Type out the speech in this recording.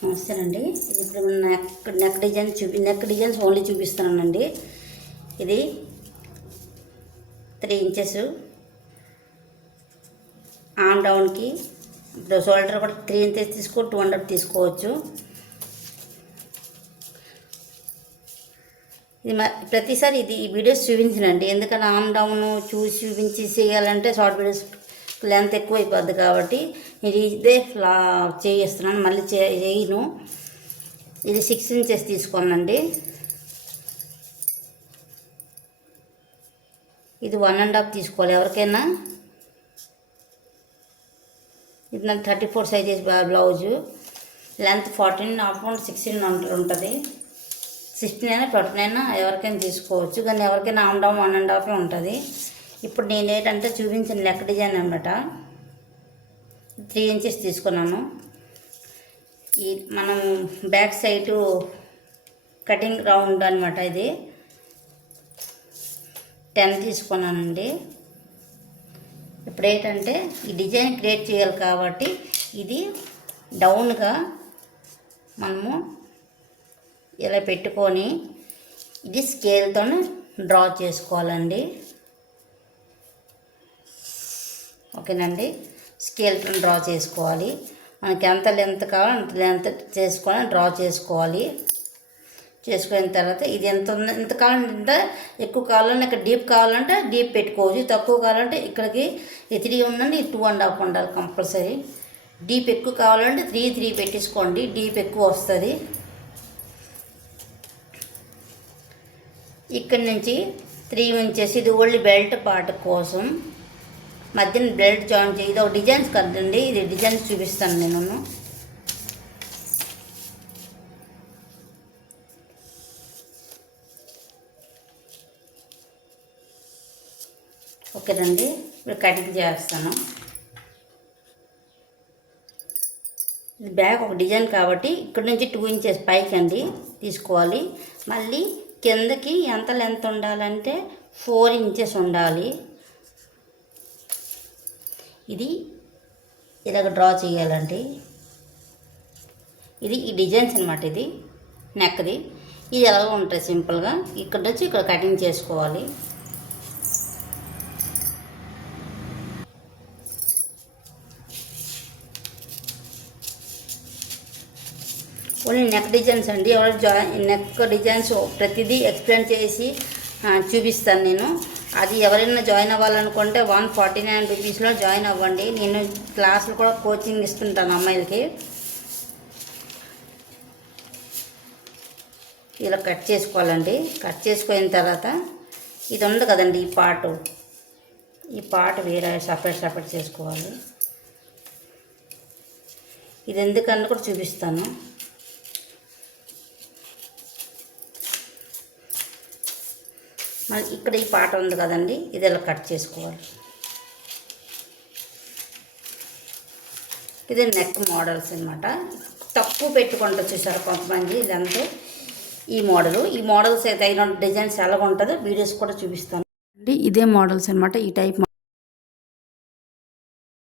నమస్తేనండి. ఇది ఇప్పుడు neck designs only చూపిస్తున్నానండి. ఇది 3 ఇంచెస్ ఆమ్ డౌన్కి. ఇప్పుడు షోల్డర్ కూడా 3 ఇంచెస్ తీసుకో, 200 తీసుకోవచ్చు. ఇది ప్రతిసారి ఈ వీడియోస్ చూపించనండి, ఎందుకంటే ఆమ్ డౌన్ చూపించి చేయాలంటే షార్ట్ వీడియోస్ లెంత్ ఎక్కువ అయిపోద్ది కాబట్టి నేను ఇదే చేయిస్తున్నాను, మళ్ళీ చేయను. ఇది 6 ఇంచెస్ తీసుకోనండి. ఇది 1.5 తీసుకోవాలి ఎవరికైనా. ఇది నాకు 34 సైజెస్ బ్లౌజు. లెంత్ 14.5 16 ఉంటుంది. 16 అయినా 14 అయినా ఎవరికైనా తీసుకోవచ్చు, కానీ ఎవరికైనా ఆమ్ డౌన్ 1.5 ఉంటుంది. ఇప్పుడు నేను ఏంటంటే చూపించిన నెక్ డిజైన్ అన్నమాట. 3 ఇంచెస్ తీసుకున్నాను. ఈ మనం బ్యాక్ సైడు కటింగ్ రౌండ్ అనమాట. ఇది 10 తీసుకున్నానండి. ఇప్పుడు ఏంటంటే ఈ డిజైన్ క్రియేట్ చేయాలి కాబట్టి ఇది డౌన్గా మనము ఇలా పెట్టుకొని ఇది స్కేల్తో డ్రా చేసుకోవాలండి. ఓకేనండి, స్కేల్తో డ్రా చేసుకోవాలి. మనకి ఎంత లెంత్ కావాలో అంత లెంత్ చేసుకొని డ్రా చేసుకోవాలి. చేసుకున్న తర్వాత ఇది ఎంత కావాలంటే ఎక్కువ కావాలంటే ఇక్కడ డీప్ కావాలంటే డీప్ పెట్టుకోవచ్చు, తక్కువ కావాలంటే ఇక్కడికి 3 ఉండండి, 2.5 ఉండాలి కంపల్సరీ. డీప్ ఎక్కువ కావాలంటే 3 పెట్టేసుకోండి, డీప్ ఎక్కువ వస్తుంది. ఇక్కడి నుంచి 3 ఉంచేసి ఇది ఓన్లీ బెల్ట్ పార్ట్ కోసం మధ్యన బెల్ట్ జాయిన్ చేయి. ఇది ఒక డిజైన్స్ కదండి, ఇది డిజైన్స్ చూపిస్తాను నేను. ఓకేనండి, ఇప్పుడు కటింగ్ చేస్తాను. ఇది బ్యాక్ ఒక డిజైన్ కాబట్టి ఇక్కడ నుంచి 2 ఇంచెస్ పైకి అండి తీసుకోవాలి. మళ్ళీ కిందకి ఎంత లెంత్ ఉండాలంటే 4 ఇంచెస్ ఉండాలి. ఇది ఇలాగ డ్రా చేయాలండి. ఇది ఈ డిజైన్స్ అనమాట. ఇది నెక్ది ఇది ఎలాగో ఉంటుంది సింపుల్గా. ఇక్కడ నుంచి ఇక్కడ కటింగ్ చేసుకోవాలి. ఓన్లీ నెక్ డిజైన్స్ అండి. ఎవరు నెక్ డిజైన్స్ ప్రతిదీ ఎక్స్ప్లెయిన్ చేసి చూపిస్తాను నేను. అది ఎవరైనా జాయిన్ అవ్వాలనుకుంటే 149 రూపీస్లో జాయిన్ అవ్వండి. నేను క్లాసులు కూడా కోచింగ్ ఇస్తుంటాను అమ్మాయిలకి. ఇలా కట్ చేసుకోవాలండి. కట్ చేసుకున్న తర్వాత ఇది ఉంది కదండి, ఈ పార్ట్ వేరే సపరేట్ చేసుకోవాలి. ఇది ఎందుకన్నా కూడా చూపిస్తాను. మళ్ళీ ఇక్కడ ఈ పార్ట్ ఉంది కదండి, ఇది ఇలా కట్ చేసుకోవాలి. ఇది నెక్ మోడల్స్ అనమాట. తక్కువ పెట్టుకుంటూ చూసారు కొంతమంది ఇదంతా. ఈ మోడల్స్ అయితే అయిన డిజైన్స్ ఎలా ఉంటుందో వీడియోస్ కూడా చూపిస్తాను అండి. ఇదే మోడల్స్ అనమాట. ఈ టైప్